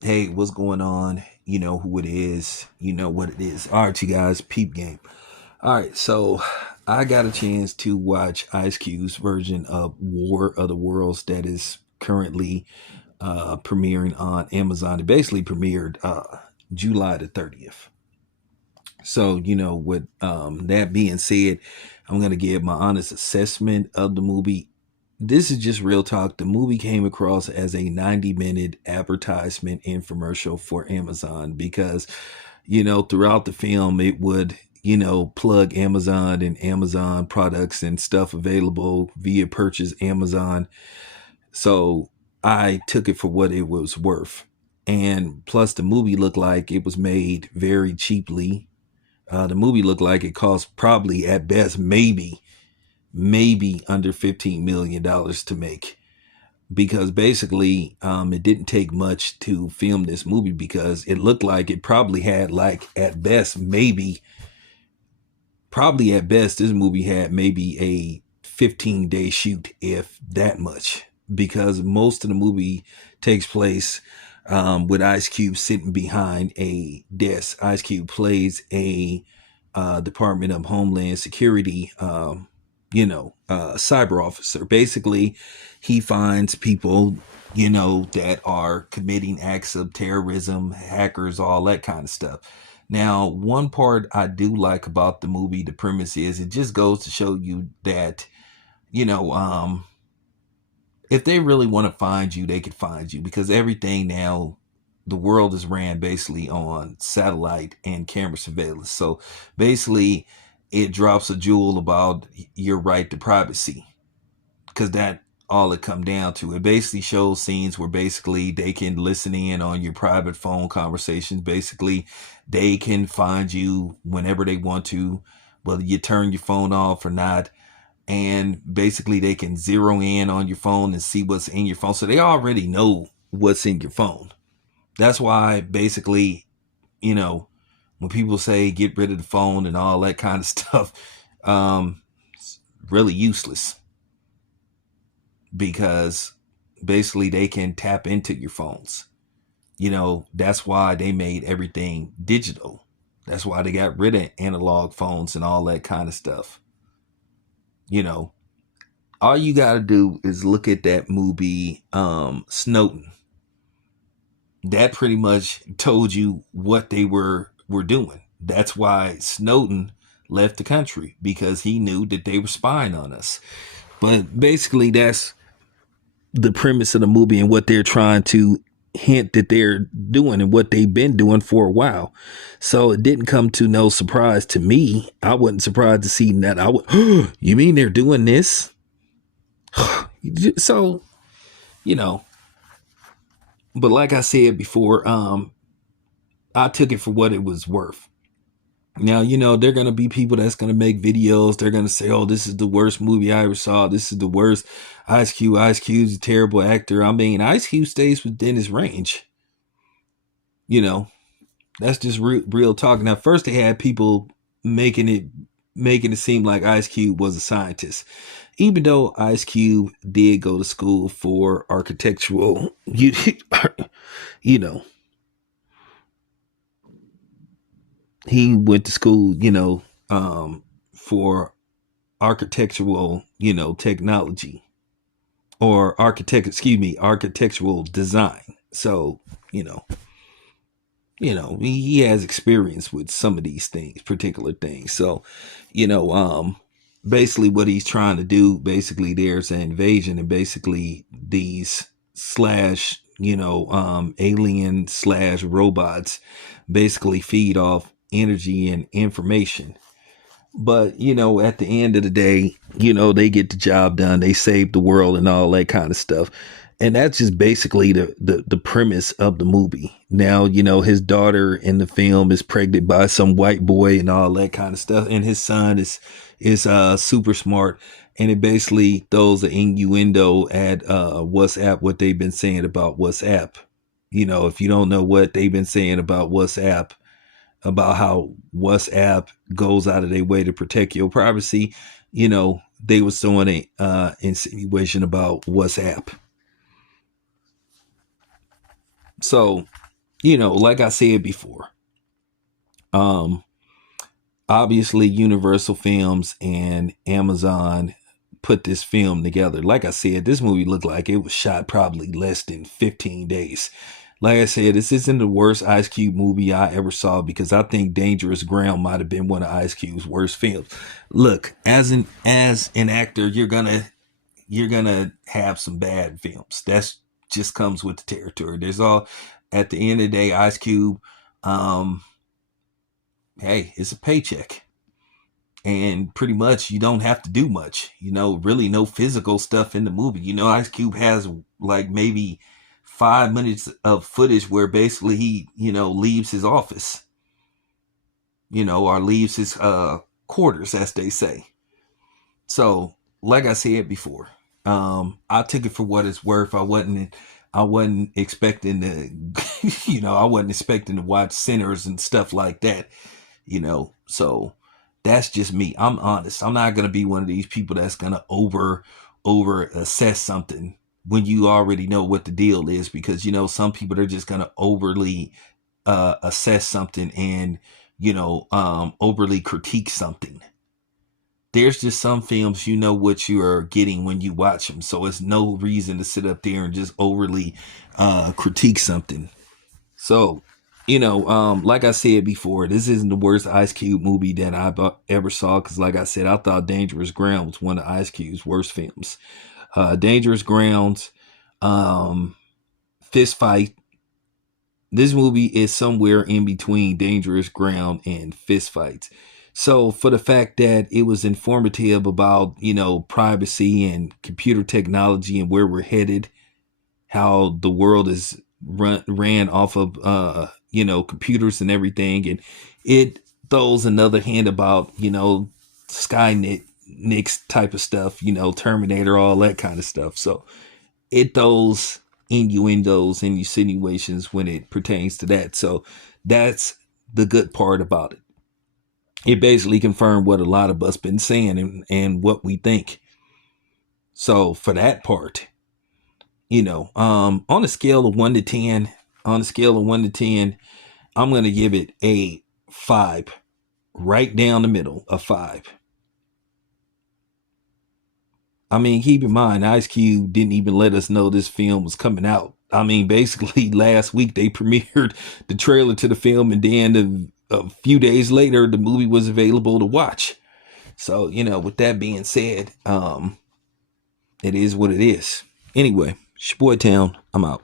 Hey, what's going on? You know who it is. You know what it is. All right, you guys, peep game. All right, so I got a chance to watch Ice Cube's version of War of the Worlds that is currently premiering on Amazon. It basically premiered July the 30th. So, with that being said, I'm going to give my honest assessment of the movie. This is just real talk. The movie came across as a 90-minute advertisement infomercial for Amazon because, throughout the film, it would, plug Amazon and Amazon products and stuff available via purchase Amazon. So I took it for what it was worth. And plus, the movie looked like it was made very cheaply. The movie looked like it cost probably at best maybe under $15 million to make, because basically it didn't take much to film this movie, because it looked like it probably had, like, at best this movie had maybe a 15-day shoot, if that much, because most of the movie takes place with Ice Cube sitting behind a desk. Ice Cube plays a Department of Homeland Security, cyber officer. Basically, he finds people, that are committing acts of terrorism, hackers, all that kind of stuff. Now, one part I do like about the movie, the premise is it just goes to show you that, you know, um, if they really want to find you, they could find you, because everything now, the world is ran basically on satellite and camera surveillance. So basically, it drops a jewel about your right to privacy, because that all it come down to. It basically shows scenes where basically they can listen in on your private phone conversations. Basically, they can find you whenever they want to, whether you turn your phone off or not. And basically, they can zero in on your phone and see what's in your phone. So they already know what's in your phone. That's why basically, you know, when people say get rid of the phone and all that kind of stuff, it's really useless, because basically they can tap into your phones. That's why they made everything digital. That's why they got rid of analog phones and all that kind of stuff. You know, all you got to do is look at that movie, Snowden. That pretty much told you what they were doing. That's why Snowden left the country, because he knew that they were spying on us. But basically, that's the premise of the movie and what they're trying to hint that they're doing and what they've been doing for a while. So it didn't come to no surprise to me. I wasn't surprised to see that. I would, you mean they're doing this? So, you know, but like I said before, I took it for what it was worth. Now, they're going to be people that's going to make videos. They're going to say, oh, this is the worst movie I ever saw. This is the worst. Ice Cube. Ice Cube's a terrible actor. I mean, Ice Cube stays within his range. You know, that's just real talk. Now, first they had people making it making it seem like Ice Cube was a scientist, even though Ice Cube did go to school for architectural. You know, he went to school, for architectural, technology, or architectural design. So, you know, he has experience with some of these things, particular things. So, you know, basically what he's trying to do, basically there's an invasion, and basically these slash, alien slash robots basically feed off energy and information. But at the end of the day, they get the job done, they save the world and all that kind of stuff. And that's just basically the premise of the movie. Now, his daughter in the film is pregnant by some white boy and all that kind of stuff, and his son is super smart. And it basically throws an innuendo at WhatsApp, what they've been saying about WhatsApp. If you don't know what they've been saying about WhatsApp, about how WhatsApp goes out of their way to protect your privacy, they was throwing a insinuation about WhatsApp. So like I said before, um, obviously Universal Films and Amazon put this film together. Like I said, this movie looked like it was shot probably less than 15 days. Like I said, this isn't the worst Ice Cube movie I ever saw, because I think Dangerous Ground might have been one of Ice Cube's worst films. Look, as an actor, you're gonna have some bad films. That's just comes with the territory. There's all At the end of the day, Ice Cube, um, hey, it's a paycheck. And pretty much you don't have to do much, really no physical stuff in the movie. Ice Cube has like maybe 5 minutes of footage where basically he, leaves his office, or leaves his quarters, as they say. So, like I said before, I took it for what it's worth. I wasn't expecting to, I wasn't expecting to watch Sinners and stuff like that, So that's just me. I'm honest. I'm not gonna be one of these people that's gonna over assess something when you already know what the deal is, because some people are just gonna overly assess something and overly critique something. There's just some films, what you are getting when you watch them, so it's no reason to sit up there and just overly critique something. So, like I said before, this isn't the worst Ice Cube movie that I've ever saw, because like I said, I thought Dangerous Ground was one of Ice Cube's worst films. Dangerous Grounds, um, Fist Fight. This movie is somewhere in between Dangerous Ground and Fist Fights. So for the fact that it was informative about, privacy and computer technology and where we're headed, how the world is ran off of computers and everything, and it throws another hint about Skynet, Nix type of stuff, Terminator, all that kind of stuff. So it throws innuendos and insinuations when it pertains to that. So that's the good part about it. It basically confirmed what a lot of us been saying, and what we think. So for that part, on a scale of 1 to 10, I'm gonna give it a 5, right down the middle, a 5. I mean, keep in mind, Ice Cube didn't even let us know this film was coming out. I mean, basically last week they premiered the trailer to the film, and then a few days later the movie was available to watch. So, with that being said, it is what it is. Anyway, it's your boy Town. I'm out.